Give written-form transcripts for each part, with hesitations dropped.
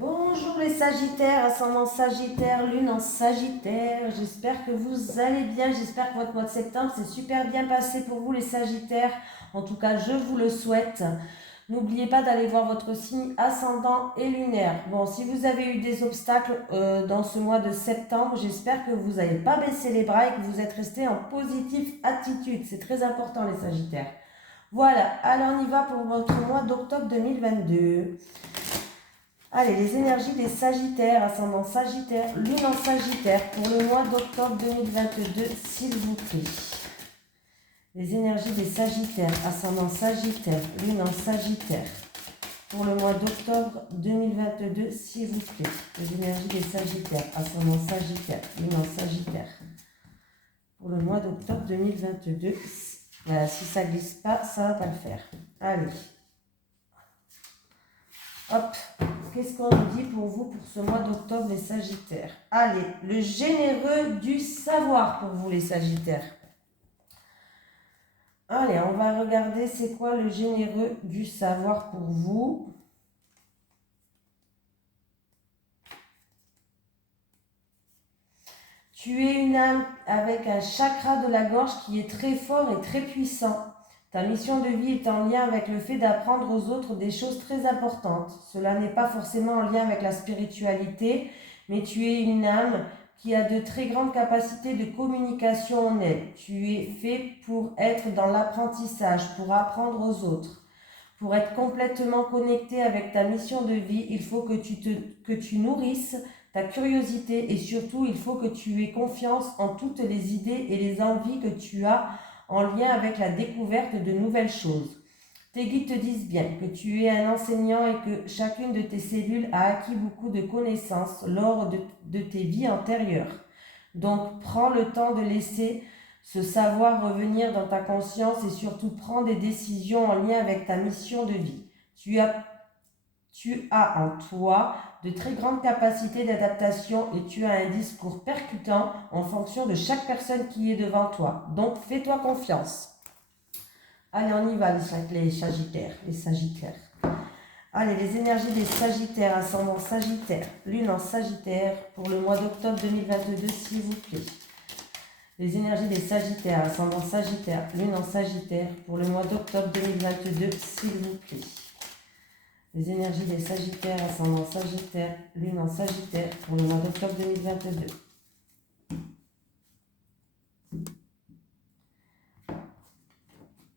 Bonjour les Sagittaires, ascendant Sagittaire, lune en Sagittaire. J'espère que vous allez bien, j'espère que votre mois de septembre s'est super bien passé pour vous les Sagittaires. En tout cas, je vous le souhaite. N'oubliez pas d'aller voir votre signe ascendant et lunaire. Bon, si vous avez eu des obstacles dans ce mois de septembre, j'espère que vous n'avez pas baissé les bras et que vous êtes restés en positive attitude. C'est très important les Sagittaires. Voilà, alors on y va pour votre mois d'octobre 2022. Allez, les énergies des Sagittaires, ascendant Sagittaire, lune en Sagittaire pour le mois d'octobre 2022, s'il vous plaît. Les énergies des Sagittaires, ascendant Sagittaire, lune en Sagittaire pour le mois d'octobre 2022, s'il vous plaît. Les énergies des Sagittaires, ascendant Sagittaire, lune en Sagittaire pour le mois d'octobre 2022. Voilà, si ça glisse pas, ça va pas le faire. Allez. Hop, qu'est-ce qu'on nous dit pour vous pour ce mois d'octobre les Sagittaires? Allez, le généreux du savoir pour vous les Sagittaires. Allez, on va regarder c'est quoi le généreux du savoir pour vous. Tu es une âme avec un chakra de la gorge qui est très fort et très puissant. Ta mission de vie est en lien avec le fait d'apprendre aux autres des choses très importantes. Cela n'est pas forcément en lien avec la spiritualité, mais tu es une âme qui a de très grandes capacités de communication honnête. Tu es fait pour être dans l'apprentissage, pour apprendre aux autres. Pour être complètement connecté avec ta mission de vie, il faut que tu nourrisses ta curiosité et surtout, il faut que tu aies confiance en toutes les idées et les envies que tu as en lien avec la découverte de nouvelles choses. Tes guides te disent bien que tu es un enseignant et que chacune de tes cellules a acquis beaucoup de connaissances lors de tes vies antérieures. Donc, prends le temps de laisser ce savoir revenir dans ta conscience et surtout prends des décisions en lien avec ta mission de vie. Tu as en toi de très grandes capacités d'adaptation et tu as un discours percutant en fonction de chaque personne qui est devant toi. Donc fais-toi confiance. Allez, on y va les Sagittaires, les Sagittaires. Allez, les énergies des Sagittaires, ascendant Sagittaire, lune en Sagittaire pour le mois d'octobre 2022, s'il vous plaît. Les énergies des Sagittaires, ascendant Sagittaire, lune en Sagittaire pour le mois d'octobre 2022, s'il vous plaît. Les énergies des Sagittaires, ascendant Sagittaire, lune en Sagittaire pour le mois d'octobre 2022.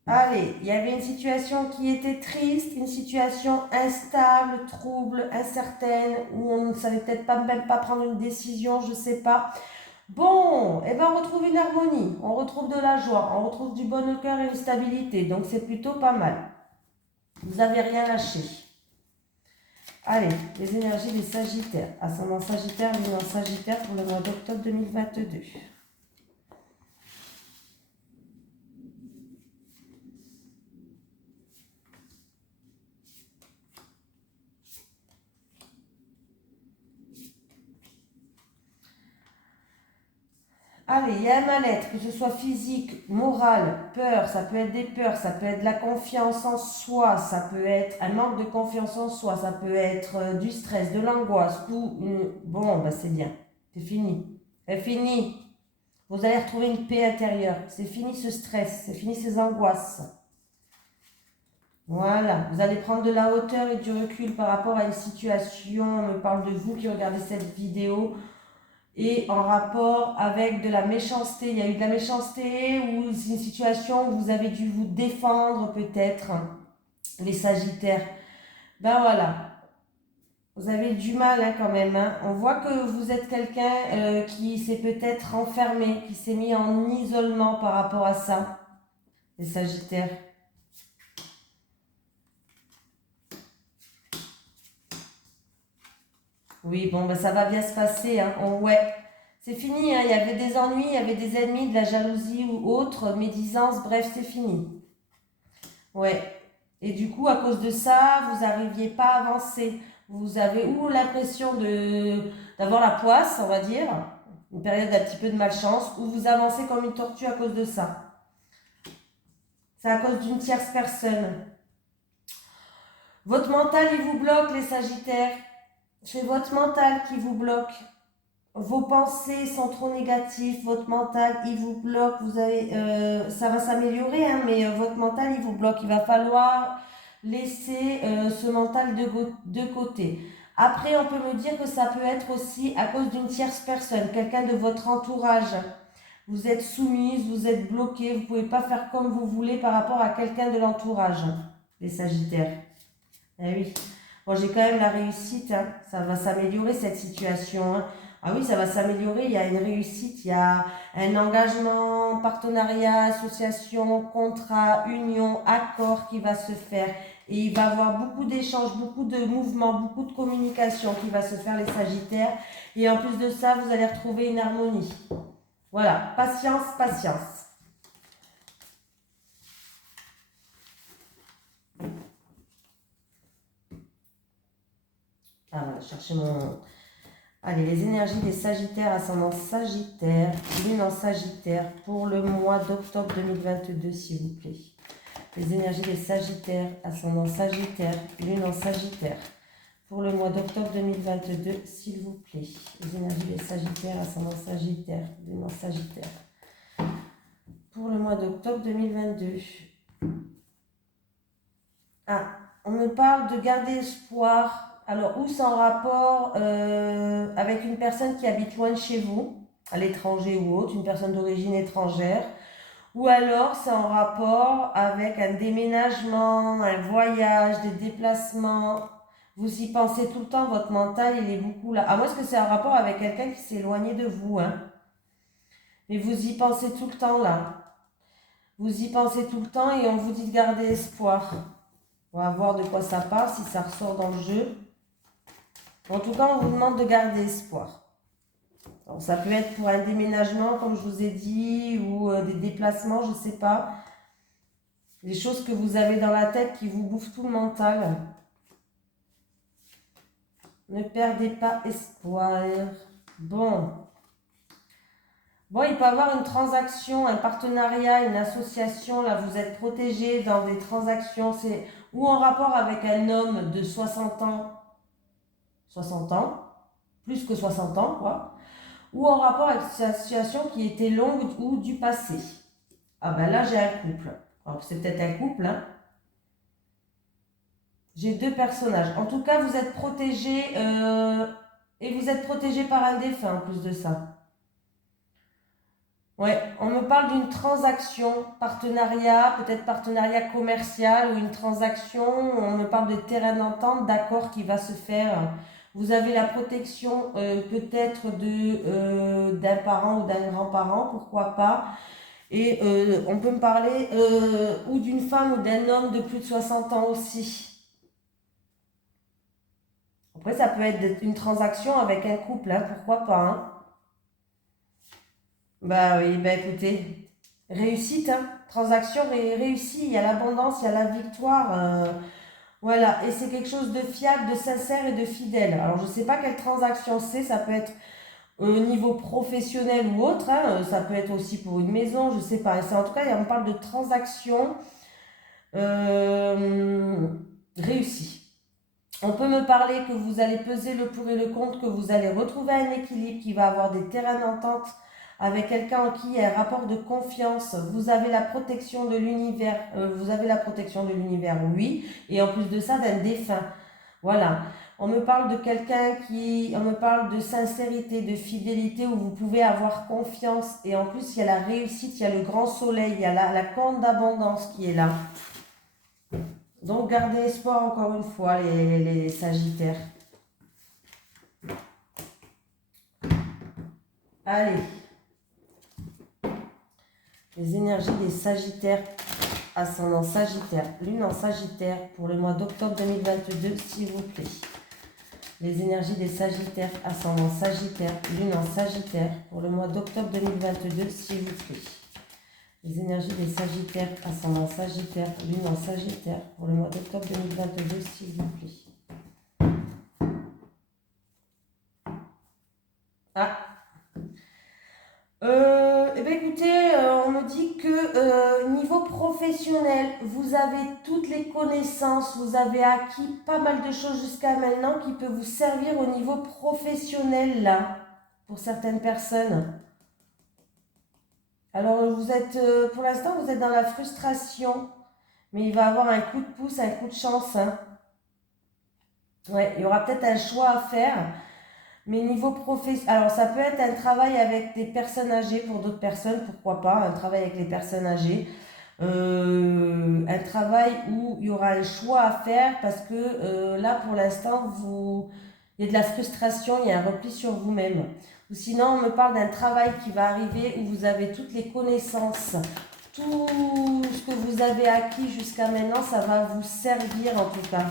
Allez, il y avait une situation qui était triste, une situation instable, trouble, incertaine, où on ne savait peut-être pas même pas prendre une décision, je ne sais pas. Bon, et ben on retrouve une harmonie, on retrouve de la joie, on retrouve du bon cœur et une stabilité, donc c'est plutôt pas mal. Vous n'avez rien lâché. Allez, les énergies des Sagittaires, ascendant Sagittaire, lune en Sagittaire pour le mois d'octobre 2022. Allez, il y a un mal-être, que ce soit physique, moral, peur, ça peut être des peurs, ça peut être de la confiance en soi, ça peut être un manque de confiance en soi, ça peut être du stress, de l'angoisse, ou une... Bon, bah c'est bien, c'est fini. C'est fini. Vous allez retrouver une paix intérieure. C'est fini ce stress, c'est fini ces angoisses. Voilà, vous allez prendre de la hauteur et du recul par rapport à une situation. On me parle de vous qui regardez cette vidéo et en rapport avec de la méchanceté. Il y a eu de la méchanceté ou c'est une situation où vous avez dû vous défendre peut-être, les Sagittaires. Ben voilà, vous avez du mal hein, quand même. Hein. On voit que vous êtes quelqu'un qui s'est peut-être renfermé, qui s'est mis en isolement par rapport à ça, les Sagittaires. Oui, bon, ben ça va bien se passer. Hein. Ouais, c'est fini. Hein. Il y avait des ennuis, il y avait des ennemis, de la jalousie ou autre, médisance, bref, c'est fini. Ouais. Et du coup, à cause de ça, vous n'arriviez pas à avancer. Vous avez ou l'impression d'avoir la poisse, on va dire, une période d'un petit peu de malchance, ou vous avancez comme une tortue à cause de ça. C'est à cause d'une tierce personne. Votre mental, il vous bloque, les Sagittaires. C'est votre mental qui vous bloque. Vos pensées sont trop négatives, votre mental il vous bloque, ça va s'améliorer, hein, mais votre mental il vous bloque. Il va falloir laisser ce mental de côté. Après, on peut me dire que ça peut être aussi à cause d'une tierce personne, quelqu'un de votre entourage. Vous êtes soumise, vous êtes bloqué, vous ne pouvez pas faire comme vous voulez par rapport à quelqu'un de l'entourage, les Sagittaires. Eh oui. Bon, j'ai quand même la réussite, hein. Ça va s'améliorer cette situation, hein. Ah oui, ça va s'améliorer, il y a une réussite, il y a un engagement, partenariat, association, contrat, union, accord qui va se faire. Et il va y avoir beaucoup d'échanges, beaucoup de mouvements, beaucoup de communication qui va se faire les Sagittaires. Et en plus de ça, vous allez retrouver une harmonie. Voilà, patience, patience. Ah voilà, chercher mon... Allez, les énergies des Sagittaires, ascendant Sagittaire, lune en Sagittaire pour le mois d'octobre 2022, s'il vous plaît. Les énergies des Sagittaires, ascendant Sagittaire, lune en Sagittaire pour le mois d'octobre 2022, s'il vous plaît. Les énergies des Sagittaires, ascendant Sagittaire, lune en Sagittaire pour le mois d'octobre 2022. Ah, on me parle de garder espoir. Alors, où c'est en rapport avec une personne qui habite loin de chez vous, à l'étranger ou autre, une personne d'origine étrangère, ou alors c'est en rapport avec un déménagement, un voyage, des déplacements. Vous y pensez tout le temps, votre mental, il est beaucoup là. À moins que c'est en rapport avec quelqu'un qui s'est éloigné de vous, hein. Mais vous y pensez tout le temps là. Vous y pensez tout le temps et on vous dit de garder espoir. On va voir de quoi ça parle, si ça ressort dans le jeu. En tout cas, on vous demande de garder espoir. Alors, ça peut être pour un déménagement, comme je vous ai dit, ou des déplacements, je ne sais pas. Des choses que vous avez dans la tête qui vous bouffent tout le mental. Ne perdez pas espoir. Bon. Bon, il peut y avoir une transaction, un partenariat, une association. Là, vous êtes protégé dans des transactions. C'est ou en rapport avec un homme de 60 ans, 60 ans, plus que 60 ans, quoi, ou en rapport avec une situation qui était longue ou du passé. Ah ben là, j'ai un couple. Alors, c'est peut-être un couple, hein. J'ai deux personnages. En tout cas, vous êtes protégé et vous êtes protégé par un défunt en plus de ça. Ouais, on me parle d'une transaction, partenariat, peut-être partenariat commercial ou une transaction. On me parle de terrain d'entente, d'accord qui va se faire. Vous avez la protection peut-être d'un parent ou d'un grand-parent, pourquoi pas. Et on peut me parler ou d'une femme ou d'un homme de plus de 60 ans aussi. Après, ça peut être une transaction avec un couple, hein, pourquoi pas, hein. Bah oui, bah écoutez, réussite, hein. Transaction réussie, il y a l'abondance, il y a la victoire. Voilà, et c'est quelque chose de fiable, de sincère et de fidèle. Alors, je ne sais pas quelle transaction c'est, ça peut être au niveau professionnel ou autre, hein, ça peut être aussi pour une maison, je ne sais pas. Et en tout cas, on parle de transaction réussie. On peut me parler que vous allez peser le pour et le contre, que vous allez retrouver un équilibre, qui va avoir des terrains d'entente avec quelqu'un en qui il y a un rapport de confiance. Vous avez la protection de l'univers, oui, et en plus de ça, d'un défunt. Voilà. On me parle de on me parle de sincérité, de fidélité, où vous pouvez avoir confiance. Et en plus, il y a la réussite, il y a le grand soleil, il y a la corne d'abondance qui est là. Donc, gardez espoir encore une fois, les Sagittaires. Allez. Les énergies des Sagittaires, ascendant Sagittaire, lune en Sagittaire pour le mois d'octobre 2022, s'il vous plaît. Les énergies des Sagittaires, ascendant Sagittaire, lune en Sagittaire pour le mois d'octobre 2022, s'il vous plaît. Les énergies des Sagittaires, ascendant Sagittaire, lune en Sagittaire pour le mois d'octobre 2022, s'il vous plaît. Ah, Eh bien, écoutez, on me dit que niveau professionnel, vous avez toutes les connaissances, vous avez acquis pas mal de choses jusqu'à maintenant qui peuvent vous servir au niveau professionnel, là, pour certaines personnes. Alors, vous êtes, pour l'instant, vous êtes dans la frustration, mais il va avoir un coup de pouce, un coup de chance, hein. Ouais, il y aura peut-être un choix à faire. Mais niveau professionnel, alors ça peut être un travail avec des personnes âgées pour d'autres personnes, pourquoi pas, un travail avec les personnes âgées. Un travail où il y aura un choix à faire parce que là pour l'instant il y a de la frustration, il y a un repli sur vous-même. Ou sinon on me parle d'un travail qui va arriver où vous avez toutes les connaissances, tout ce que vous avez acquis jusqu'à maintenant, ça va vous servir en tout cas.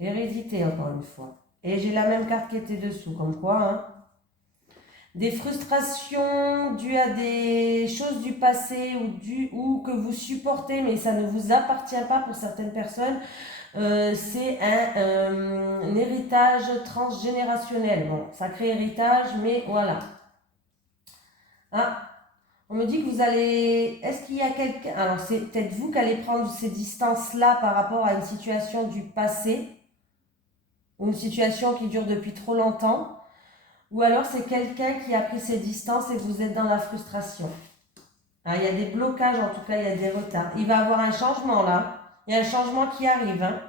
Hérédité, encore une fois. Et j'ai la même carte qui était dessous, comme quoi, hein. Des frustrations dues à des choses du passé ou que vous supportez, mais ça ne vous appartient pas pour certaines personnes. C'est un héritage transgénérationnel. Bon, sacré héritage, mais voilà. Ah, on me dit que vous allez... Est-ce qu'il y a quelqu'un... Alors, c'est peut-être vous qui allez prendre ces distances-là par rapport à une situation du passé ou une situation qui dure depuis trop longtemps, ou alors c'est quelqu'un qui a pris ses distances et vous êtes dans la frustration. Ah, il y a des blocages, en tout cas, il y a des retards. Il va y avoir un changement là. Il y a un changement qui arrive, hein.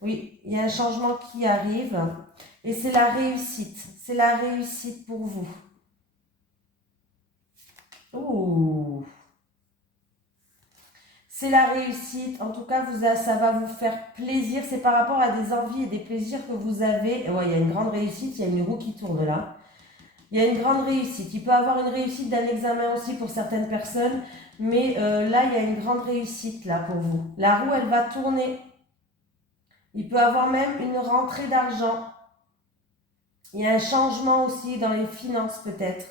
Oui, il y a un changement qui arrive. Et c'est la réussite. C'est la réussite pour vous. Ouh. C'est la réussite. En tout cas, ça va vous faire plaisir. C'est par rapport à des envies et des plaisirs que vous avez. Ouais, il y a une grande réussite. Il y a une roue qui tourne là. Il y a une grande réussite. Il peut y avoir une réussite d'un examen aussi pour certaines personnes. Mais là, il y a une grande réussite là pour vous. La roue, elle va tourner. Il peut y avoir même une rentrée d'argent. Il y a un changement aussi dans les finances peut-être.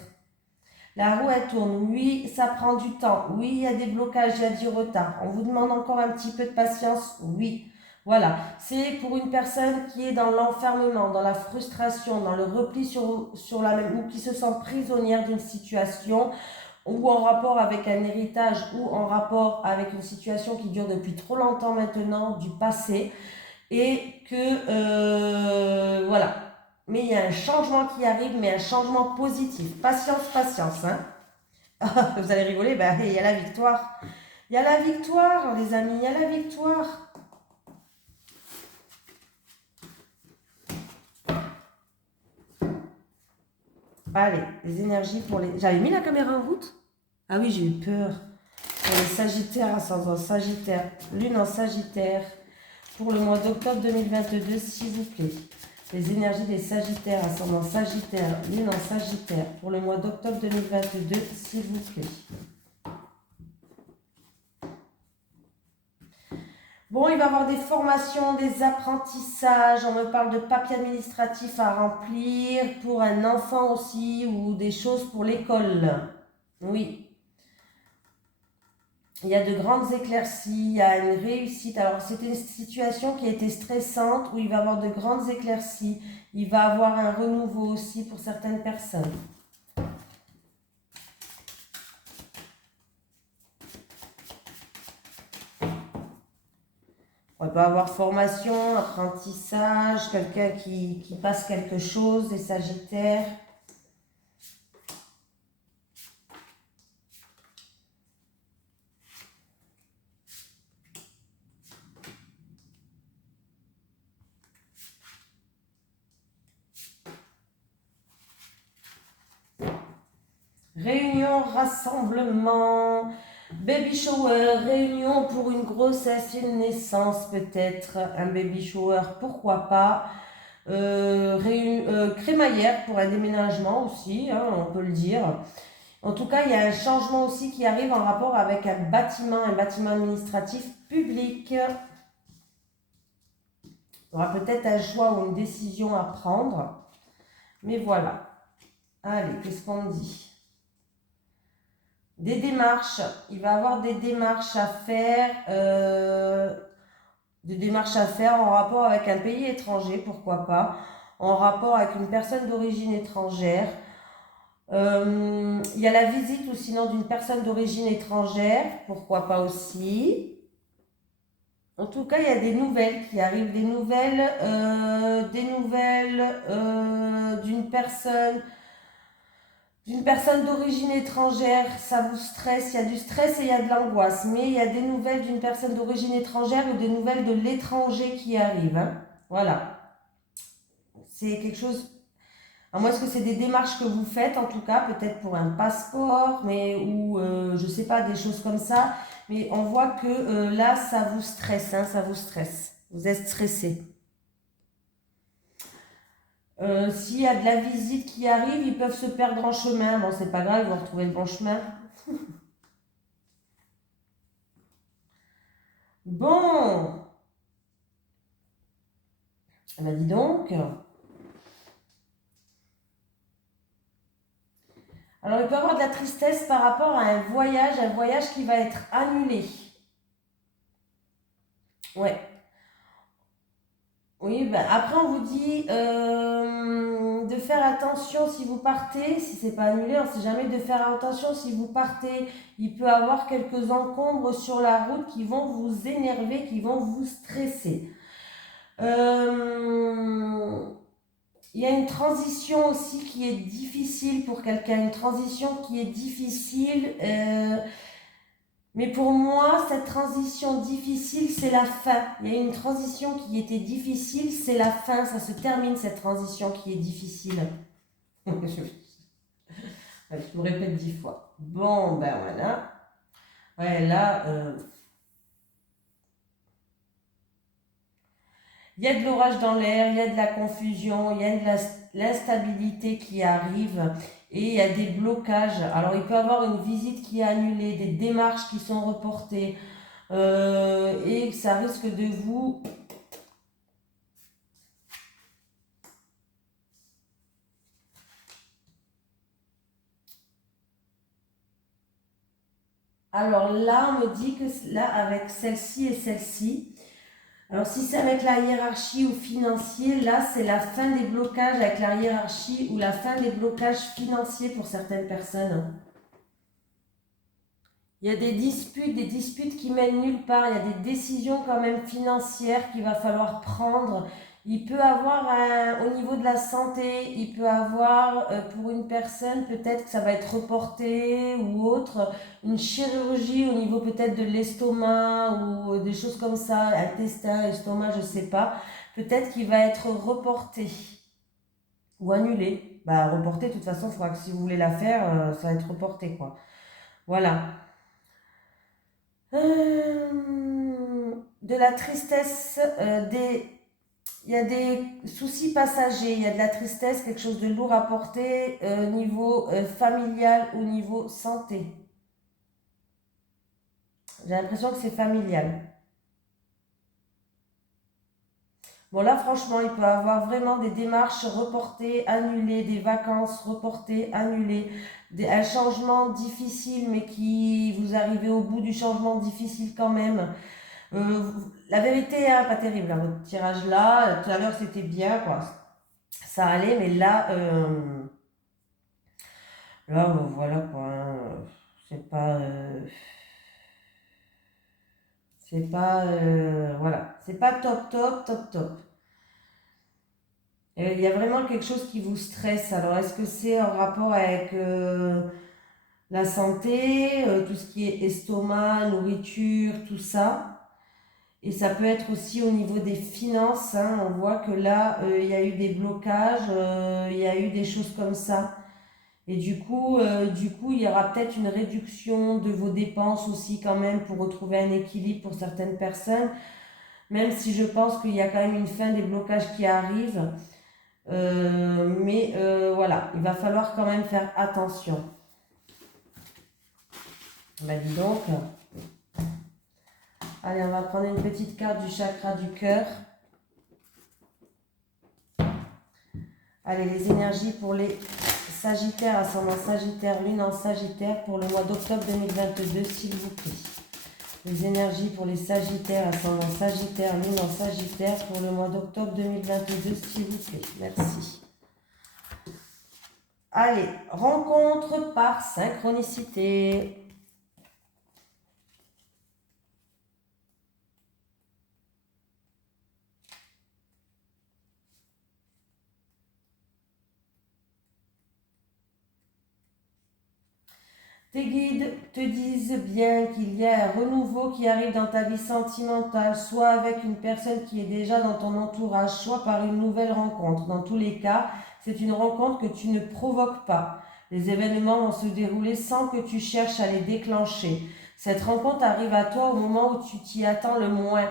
La roue, elle tourne. Oui, ça prend du temps. Oui, il y a des blocages, il y a du retard. On vous demande encore un petit peu de patience. Oui. Voilà. C'est pour une personne qui est dans l'enfermement, dans la frustration, dans le repli sur la même, ou qui se sent prisonnière d'une situation, ou en rapport avec un héritage, ou en rapport avec une situation qui dure depuis trop longtemps maintenant, du passé, et que, voilà. Mais il y a un changement qui arrive, mais un changement positif. Patience, patience, hein. Vous allez rigoler, ben, il y a la victoire. Il y a la victoire, les amis, il y a la victoire. Allez, les énergies pour les... J'avais mis la caméra en route? Ah oui, j'ai eu peur. Pour les Sagittaires, ascendant Sagittaire, Lune en Sagittaire, pour le mois d'octobre 2022, s'il vous plaît. Les énergies des Sagittaires, ascendant Sagittaire, Lune en Sagittaire, pour le mois d'octobre 2022, s'il vous plaît. Bon, il va y avoir des formations, des apprentissages, on me parle de papiers administratifs à remplir pour un enfant aussi, ou des choses pour l'école. Oui. Il y a de grandes éclaircies, il y a une réussite. Alors, c'était une situation qui a été stressante, où il va y avoir de grandes éclaircies. Il va y avoir un renouveau aussi pour certaines personnes. On peut avoir formation, apprentissage, quelqu'un qui passe quelque chose, des Sagittaires. Réunion, rassemblement, baby shower, réunion pour une grossesse, une naissance peut-être, un baby shower, pourquoi pas. Crémaillère pour un déménagement aussi, hein, on peut le dire. En tout cas, il y a un changement aussi qui arrive en rapport avec un bâtiment administratif public. Il y aura peut-être un choix ou une décision à prendre. Mais voilà. Allez, qu'est-ce qu'on dit? Des démarches. Il va avoir des démarches à faire. Des démarches à faire en rapport avec un pays étranger, pourquoi pas. En rapport avec une personne d'origine étrangère. Il y a la visite ou sinon d'une personne d'origine étrangère, pourquoi pas aussi. En tout cas, il y a des nouvelles qui arrivent, des nouvelles d'une personne d'origine étrangère. Ça vous stresse, il y a du stress et il y a de l'angoisse, mais il y a des nouvelles d'une personne d'origine étrangère ou des nouvelles de l'étranger qui arrivent. Hein. Voilà, c'est quelque chose. Alors moi, est-ce que c'est des démarches que vous faites, en tout cas, peut-être pour un passeport, mais ou je sais pas, des choses comme ça. Mais on voit que là, ça vous stresse, hein, ça vous stresse. Vous êtes stressé. S'il y a de la visite qui arrive, ils peuvent se perdre en chemin. Bon, c'est pas grave, ils vont retrouver le bon chemin. Bon, eh ben dis donc. Alors, il peut y avoir de la tristesse par rapport à un voyage qui va être annulé. Ouais. Oui, ben après on vous dit de faire attention si vous partez, si c'est pas annulé, on ne sait jamais, de faire attention si vous partez. Il peut y avoir quelques encombres sur la route qui vont vous énerver, qui vont vous stresser. Il y a une transition aussi qui est difficile pour quelqu'un, une transition qui est difficile. Mais pour moi, cette transition difficile, c'est la fin. Il y a une transition qui était difficile, c'est la fin. Ça se termine, cette transition qui est difficile. Je me répète 10 fois. Bon, ben voilà. Ouais, là, il y a de l'orage dans l'air, il y a de la confusion, il y a de l'instabilité qui arrive et il y a des blocages. Alors, il peut y avoir une visite qui est annulée, des démarches qui sont reportées et ça risque de vous... Alors là, on me dit que là, avec celle-ci et celle-ci, alors si c'est avec la hiérarchie ou financier, là, c'est la fin des blocages avec la hiérarchie ou la fin des blocages financiers pour certaines personnes. Il y a des disputes qui mènent nulle part. Il y a des décisions quand même financières qu'il va falloir prendre. Il peut avoir au niveau de la santé, il peut avoir pour une personne peut-être que ça va être reporté ou autre, une chirurgie au niveau peut-être de l'estomac ou des choses comme ça, intestin, estomac, je sais pas. Peut-être qu'il va être reporté ou annulé. Bah reporté, de toute façon, il faudra que si vous voulez la faire, ça va être reporté quoi. Voilà. De la tristesse, il y a des soucis passagers, il y a de la tristesse, quelque chose de lourd à porter niveau familial ou niveau santé. J'ai l'impression que c'est familial. Bon là franchement, il peut y avoir vraiment des démarches reportées, annulées, des vacances reportées, annulées, un changement difficile mais qui vous arrivez au bout du changement difficile quand même. La vérité, hein, pas terrible, hein, votre tirage là, tout à l'heure c'était bien, quoi. Ça allait, mais là, voilà quoi. Hein, c'est pas, voilà, c'est pas top, top, top, top. Il y a vraiment quelque chose qui vous stresse. Alors, est-ce que c'est en rapport avec la santé, tout ce qui est estomac, nourriture, tout ça? Et ça peut être aussi au niveau des finances. Hein. On voit que là, il y a eu des blocages, il y a eu des choses comme ça. Et du coup, il y aura peut-être une réduction de vos dépenses aussi quand même pour retrouver un équilibre pour certaines personnes. Même si je pense qu'il y a quand même une fin des blocages qui arrivent. Mais voilà, il va falloir quand même faire attention. Bah dis donc. Allez, on va prendre une petite carte du chakra du cœur. Allez, les énergies pour les Sagittaire, ascendant Sagittaire, Lune en Sagittaire pour le mois d'octobre 2022, s'il vous plaît. Les énergies pour les Sagittaires, ascendant Sagittaire, Lune en Sagittaire pour le mois d'octobre 2022, s'il vous plaît. Merci. Allez, rencontre par synchronicité. Tes guides te disent bien qu'il y a un renouveau qui arrive dans ta vie sentimentale, soit avec une personne qui est déjà dans ton entourage, soit par une nouvelle rencontre. Dans tous les cas, c'est une rencontre que tu ne provoques pas. Les événements vont se dérouler sans que tu cherches à les déclencher. Cette rencontre arrive à toi au moment où tu t'y attends le moins.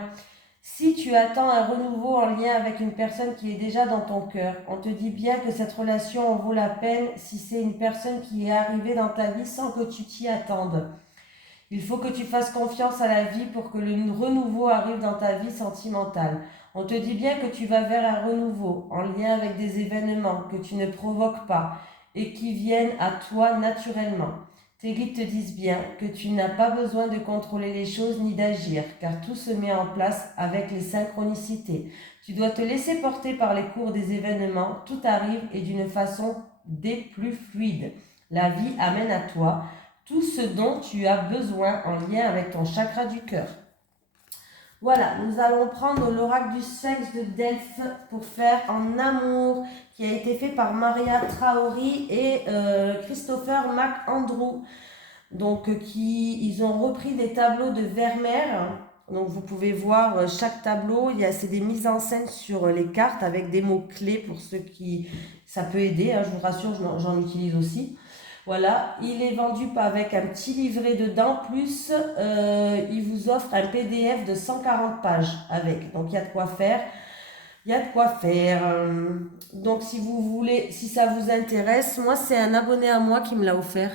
Si tu attends un renouveau en lien avec une personne qui est déjà dans ton cœur, on te dit bien que cette relation en vaut la peine si c'est une personne qui est arrivée dans ta vie sans que tu t'y attendes. Il faut que tu fasses confiance à la vie pour que le renouveau arrive dans ta vie sentimentale. On te dit bien que tu vas vers un renouveau en lien avec des événements que tu ne provoques pas et qui viennent à toi naturellement. Tes guides te disent bien que tu n'as pas besoin de contrôler les choses ni d'agir, car tout se met en place avec les synchronicités. Tu dois te laisser porter par les cours des événements, tout arrive et d'une façon des plus fluides. La vie amène à toi tout ce dont tu as besoin en lien avec ton chakra du cœur. Voilà, nous allons prendre l'oracle du sexe de Delphes pour faire en amour, qui a été fait par Maria Traori et Christopher McAndrew. Donc, ils ont repris des tableaux de Vermeer. Donc, vous pouvez voir chaque tableau. C'est des mises en scène sur les cartes avec des mots-clés pour ceux qui... Ça peut aider, hein, je vous rassure, j'en utilise aussi. Voilà, il est vendu avec un petit livret dedans, plus il vous offre un PDF de 140 pages avec. Donc, il y a de quoi faire. Il y a de quoi faire. Donc, si vous voulez, si ça vous intéresse, moi, c'est un abonné à moi qui me l'a offert.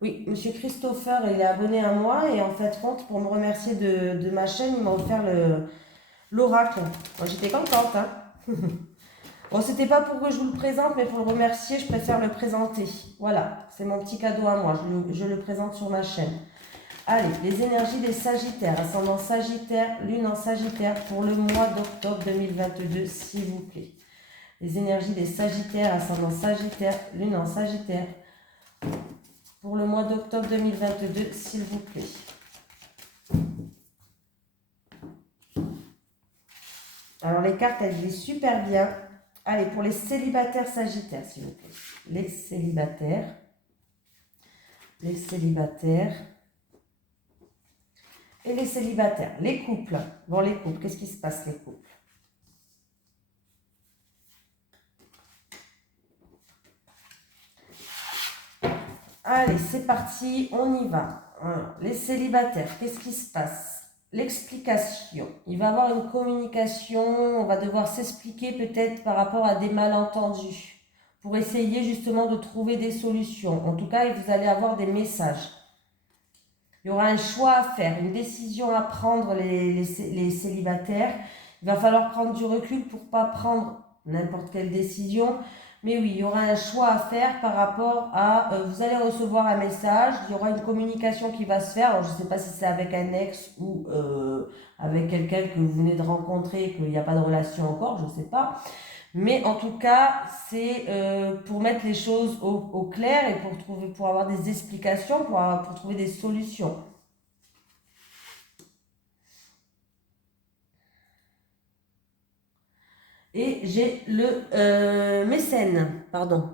Oui, Monsieur Christopher, il est abonné à moi et en fait, compte pour me remercier de ma chaîne, il m'a offert l'oracle. Moi, j'étais contente, hein. Bon, c'était pas pour que je vous le présente, mais pour le remercier, je préfère le présenter. Voilà, c'est mon petit cadeau à moi, je le présente sur ma chaîne. Allez, les énergies des Sagittaires, ascendant Sagittaire, Lune en Sagittaire pour le mois d'octobre 2022, s'il vous plaît. Les énergies des Sagittaires, ascendant Sagittaire, Lune en Sagittaire pour le mois d'octobre 2022, s'il vous plaît. Alors, les cartes, elles lisent super bien. Allez, pour les célibataires Sagittaires, s'il vous plaît. Les célibataires. Les célibataires. Et les célibataires. Les couples. Bon, les couples, qu'est-ce qui se passe, les couples? Allez, c'est parti, on y va. Alors, les célibataires, qu'est-ce qui se passe? L'explication. Il va y avoir une communication, on va devoir s'expliquer peut-être par rapport à des malentendus pour essayer justement de trouver des solutions. En tout cas, vous allez avoir des messages. Il y aura un choix à faire, une décision à prendre les célibataires. Il va falloir prendre du recul pour ne pas prendre n'importe quelle décision. Mais oui, il y aura un choix à faire par rapport à... vous allez recevoir un message, il y aura une communication qui va se faire. Alors, je ne sais pas si c'est avec un ex ou avec quelqu'un que vous venez de rencontrer, qu'il n'y a pas de relation encore, je ne sais pas. Mais en tout cas, c'est pour mettre les choses au clair et pour avoir des explications, pour trouver des solutions. Et j'ai le mécène, pardon.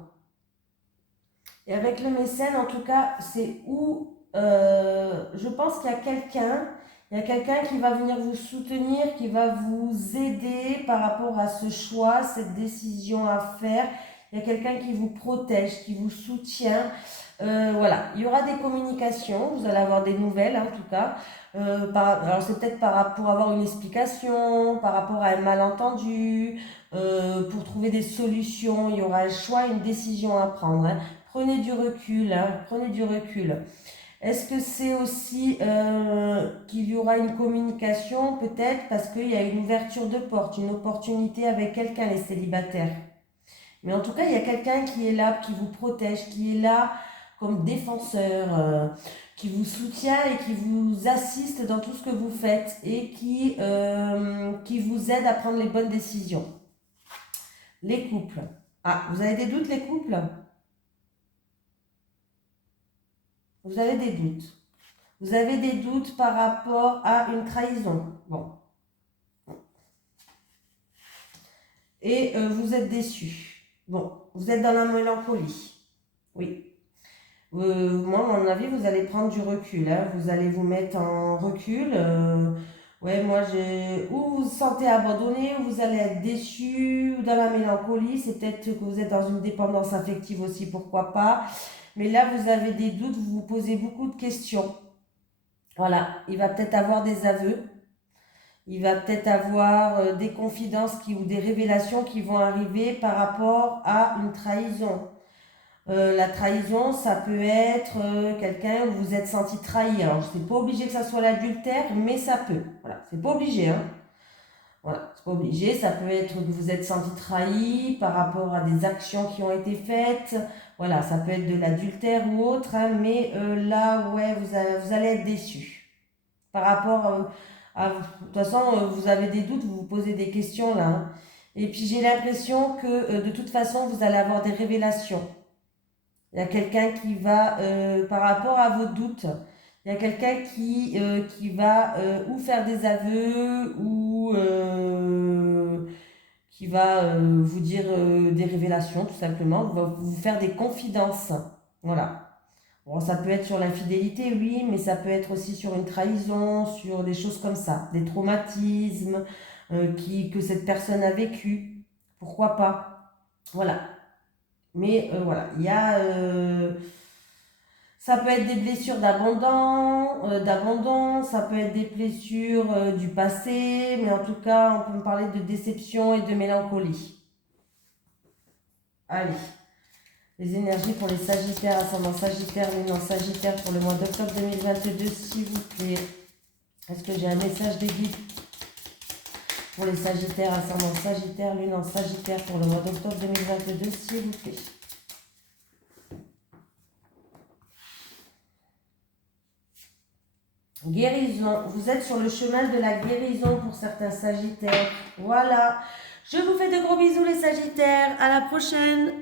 Et avec le mécène, en tout cas, c'est où je pense qu'il y a quelqu'un qui va venir vous soutenir, qui va vous aider par rapport à ce choix, cette décision à faire. Il y a quelqu'un qui vous protège, qui vous soutient. Voilà, il y aura des communications, vous allez avoir des nouvelles en tout cas. Alors c'est peut-être pour avoir une explication, par rapport à un malentendu, pour trouver des solutions. Il y aura un choix, une décision à prendre, hein. Prenez du recul, hein, prenez du recul. Est-ce que c'est aussi qu'il y aura une communication, peut-être parce qu'il y a une ouverture de porte, une opportunité avec quelqu'un, les célibataires? Mais en tout cas, il y a quelqu'un qui est là, qui vous protège, qui est là comme défenseur, qui vous soutient et qui vous assiste dans tout ce que vous faites et qui vous aide à prendre les bonnes décisions. Les couples. Ah, vous avez des doutes, les couples? Vous avez des doutes. Vous avez des doutes par rapport à une trahison. Bon. Et vous êtes déçu. Bon, vous êtes dans la mélancolie. Oui. Moi, à mon avis, vous allez prendre du recul. Hein. Vous allez vous mettre en recul. Ouais, moi, ou vous vous sentez abandonné, ou vous allez être déçu, ou dans la mélancolie. C'est peut-être que vous êtes dans une dépendance affective aussi, pourquoi pas. Mais là, vous avez des doutes, vous vous posez beaucoup de questions. Voilà, il va peut-être avoir des aveux. Il va peut-être avoir des confidences ou des révélations qui vont arriver par rapport à une trahison. La trahison, ça peut être quelqu'un où vous vous êtes senti trahi. Alors, c'est pas obligé que ça soit l'adultère, mais ça peut. Voilà, c'est pas obligé, hein. Voilà, c'est pas obligé. Ça peut être que vous êtes senti trahi par rapport à des actions qui ont été faites. Voilà, ça peut être de l'adultère ou autre, hein, mais là, ouais, vous allez être déçu. Par rapport à... De toute façon, vous avez des doutes, vous vous posez des questions là. Hein. Et puis j'ai l'impression que de toute façon, vous allez avoir des révélations. Il y a quelqu'un qui va, par rapport à vos doutes, il y a quelqu'un qui va ou faire des aveux ou qui va vous dire des révélations tout simplement, va vous faire des confidences. Voilà. Bon, ça peut être sur l'infidélité, oui, mais ça peut être aussi sur une trahison, sur des choses comme ça, des traumatismes que cette personne a vécu. Pourquoi pas? Voilà. Mais voilà, il y a... ça peut être des blessures d'abandon, ça peut être des blessures du passé, mais en tout cas, on peut me parler de déception et de mélancolie. Allez, les énergies pour les Sagittaires, ascendant Sagittaire, lune en Sagittaire pour le mois d'octobre 2022, s'il vous plaît. Est-ce que j'ai un message des guides pour les Sagittaires, ascendant Sagittaire, lune en Sagittaire pour le mois d'octobre 2022, s'il vous plaît. Guérison. Vous êtes sur le chemin de la guérison pour certains Sagittaires. Voilà. Je vous fais de gros bisous les Sagittaires. À la prochaine.